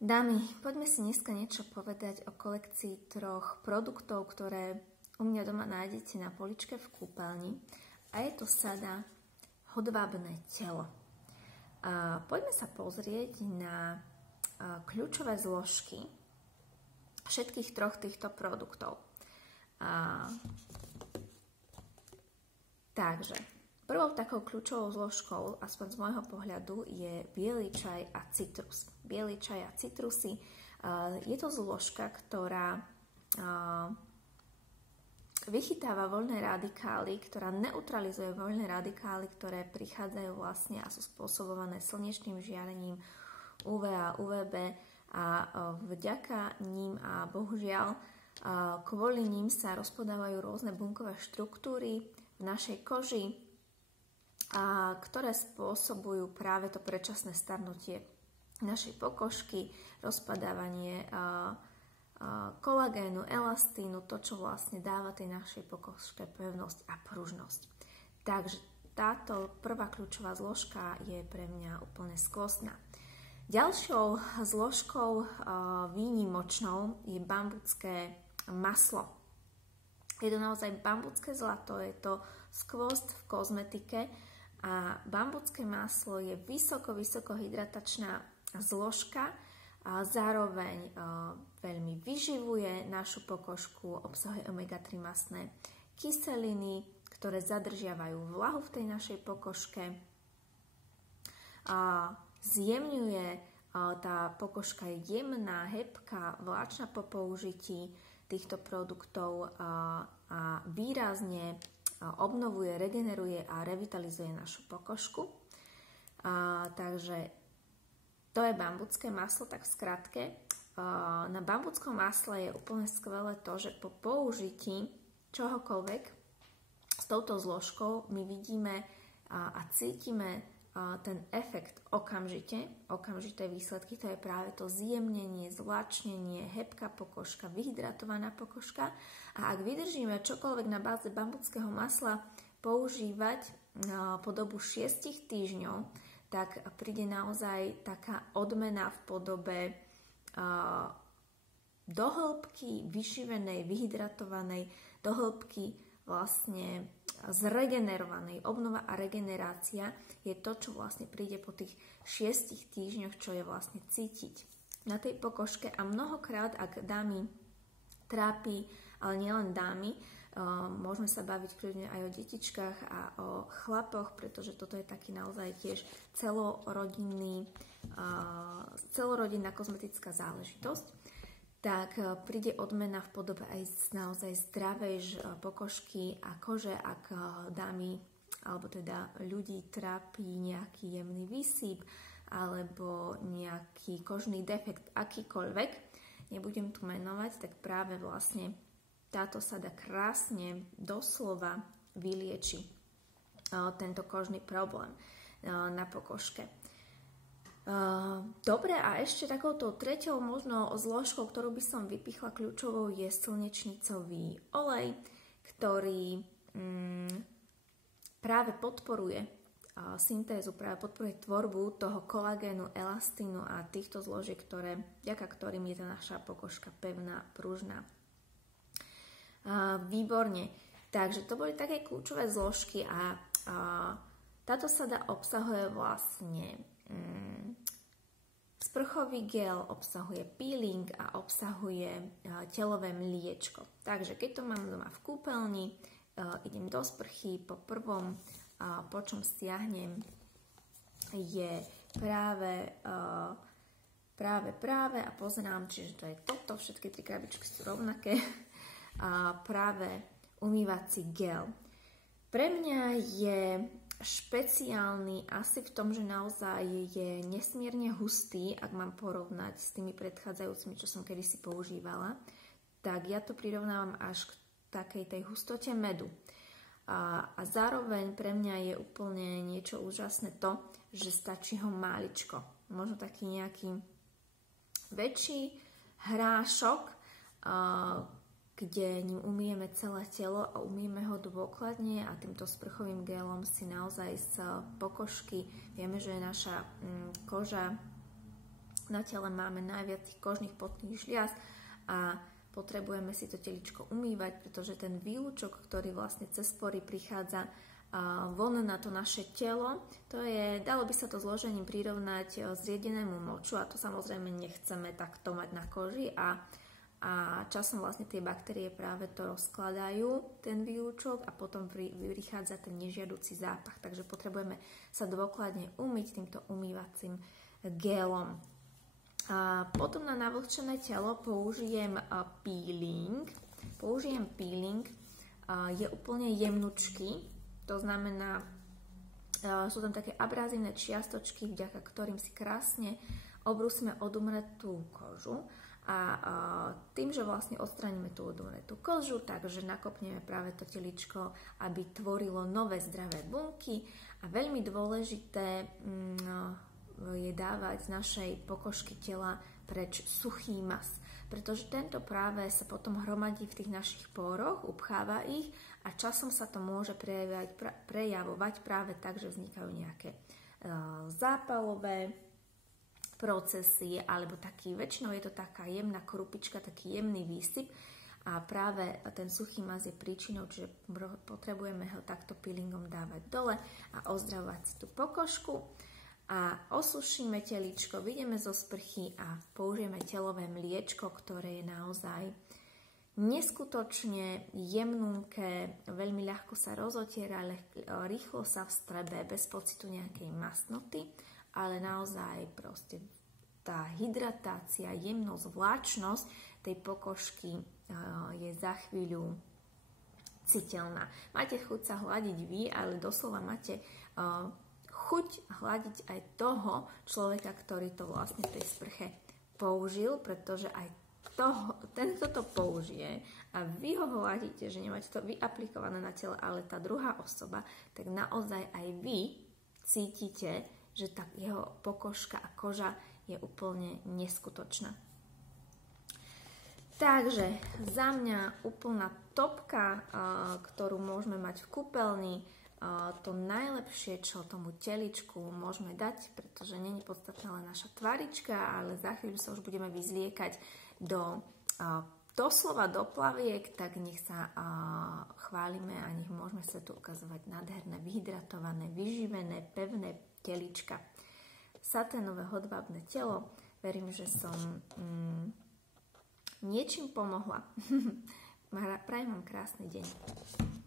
Dámy, poďme si dneska niečo povedať o kolekcii 3 produktov, ktoré u mňa doma nájdete na poličke v kúpeľni. A je to sada Hodvábne telo. Poďme sa pozrieť na kľúčové zložky všetkých 3 týchto produktov. Takže prvou takou kľúčovou zložkou, aspoň z môjho pohľadu, je biely čaj a citrus. Biely čaj a citrusy. Je to zložka, ktorá vychytáva voľné radikály, ktorá neutralizuje voľné radikály, ktoré prichádzajú vlastne a sú spôsobované slnečným žiarením UVA, UVB a vďaka ním a bohužiaľ kvôli ním sa rozpadávajú rôzne bunkové štruktúry v našej koži, ktoré spôsobujú práve to predčasné starnutie našej pokožky, rozpadávanie kolagénu, elastínu, to, čo vlastne dáva tej našej pokožke pevnosť a pružnosť. Takže táto prvá kľúčová zložka je pre mňa úplne skvostná. Ďalšou zložkou výnimočnou je bambucké maslo. Je to naozaj bambucké zlato, je to skvost v kozmetike a bambucké maslo je vysoko hydratačná zložka a zároveň veľmi vyživuje našu pokožku, obsahuje omega-3 mastné kyseliny, ktoré zadržiavajú vlahu v tej našej pokožke. Zjemňuje, tá pokožka je jemná, hebká, vláčna po použití týchto produktov a výrazne obnovuje, regeneruje a revitalizuje našu pokožku. Takže to je bambucké maslo, tak v skratke. Na bambuckom masle je úplne skvelé to, že po použití čohokoľvek s touto zložkou my vidíme a cítime ten efekt okamžité výsledky, to je práve to zjemnenie, zvláčnenie, hebká pokožka, vyhydratovaná pokožka. A ak vydržíme čokoľvek na báze bambuckého masla používať po dobu 6 týždňov, tak príde naozaj taká odmena v podobe dohĺbky vyživenej, vyhydratovanej, dohĺbky vlastne zregenerovanej. Obnova a regenerácia je to, čo vlastne príde po tých 6 týždňoch, čo je vlastne cítiť na tej pokožke. A mnohokrát, ak dámy trápi, ale nielen dámy, môžeme sa baviť kľudne aj o detičkách a o chlapoch, pretože toto je taký naozaj tiež celorodinná kozmetická záležitosť, tak príde odmena v podobe aj naozaj zdravej pokožky a kože, ak dámy alebo teda ľudí trápi nejaký jemný výsyp alebo nejaký kožný defekt akýkoľvek, nebudem tu menovať, tak práve vlastne táto sada krásne doslova vylieči tento kožný problém na pokožke. Dobre, a ešte takouto treťou možno zložkou, ktorú by som vypichla kľúčovou, je slnečnicový olej, ktorý práve podporuje syntézu, práve podporuje tvorbu toho kolagénu, elastínu a týchto zložiek, vďaka ktorým je tá naša pokožka pevná, pružná. Výborne. Takže to boli také kľúčové zložky a táto sada obsahuje vlastne sprchový gel, obsahuje peeling a obsahuje telové mliečko. Takže keď to mám doma v kúpeľni, idem do sprchy, po prvom, po čom stiahnem, je práve a pozerám, čiže to je toto, všetky 3 krabičky sú rovnaké, a práve umývací gel. Pre mňa je špeciálny asi v tom, že naozaj je nesmierne hustý, ak mám porovnať s tými predchádzajúcimi, čo som kedysi používala, tak ja to prirovnávam až k takej tej hustote medu. A zároveň pre mňa je úplne niečo úžasné to, že stačí ho máličko. Možno taký nejaký väčší hrášok, kde ním umyjeme celé telo a umyjeme ho dôkladne a týmto sprchovým gelom si naozaj z pokožky, vieme, že naša koža Na tele máme najviac tých kožných potných žliaz a potrebujeme si to teličko umývať, pretože ten výlučok, ktorý vlastne cez pory prichádza von na to naše telo, to je, dalo by sa to zložením prirovnať zriedenému moču a to samozrejme nechceme takto mať na koži a časom vlastne tie baktérie práve to rozkladajú, ten výlučok a potom prichádza ten nežiaducí zápach. Takže potrebujeme sa dôkladne umyť týmto umývacím gelom. A potom na navlhčené telo použijem peeling. Je úplne jemnučký, to znamená, sú tam také abrázivné čiastočky, vďaka ktorým si krásne obrúsime odumretú kožu. A tým, že vlastne odstraníme tú odumretú kožu, takže nakopneme práve to teličko, aby tvorilo nové zdravé bunky. A veľmi dôležité je dávať z našej pokožky tela preč suchý mas, pretože tento práve sa potom hromadí v tých našich póroch, upcháva ich a časom sa to môže prejavovať práve tak, že vznikajú nejaké zápalové procesy, alebo taký, väčšinou je to taká jemná krupička, taký jemný výsyp a práve ten suchý mas je príčinou, čiže potrebujeme ho takto peelingom dávať dole a ozdravovať si tú pokožku a osušíme teličko, vyjdeme zo sprchy a použijeme telové mliečko, ktoré je naozaj neskutočne jemnúnke, veľmi ľahko sa rozotiera, rýchlo sa vstrebe bez pocitu nejakej masnoty, ale naozaj proste tá hydratácia, jemnosť, vláčnosť tej pokožky je za chvíľu citeľná. Máte chuť sa hľadiť vy, ale doslova máte chuť hľadiť aj toho človeka, ktorý to vlastne v tej sprche použil, pretože aj tento to použije a vy ho hľadíte, že nemáte to vyaplikované na telo, ale tá druhá osoba, tak naozaj aj vy cítite, že tá jeho pokožka a koža je úplne neskutočná. Takže za mňa úplná topka, ktorú môžeme mať v kúpeľni, to najlepšie, čo tomu teličku môžeme dať, pretože nie je podstatná len naša tvarička, ale za chvíľu sa už budeme vyzliekať doslova do plaviek, tak nech sa chválime a nech môžeme sa tu ukazovať nádherné, vyhydratované, vyživené, pevné telička. Saténové hodvábne telo. Verím, že som niečím pomohla. Prajem vám krásny deň.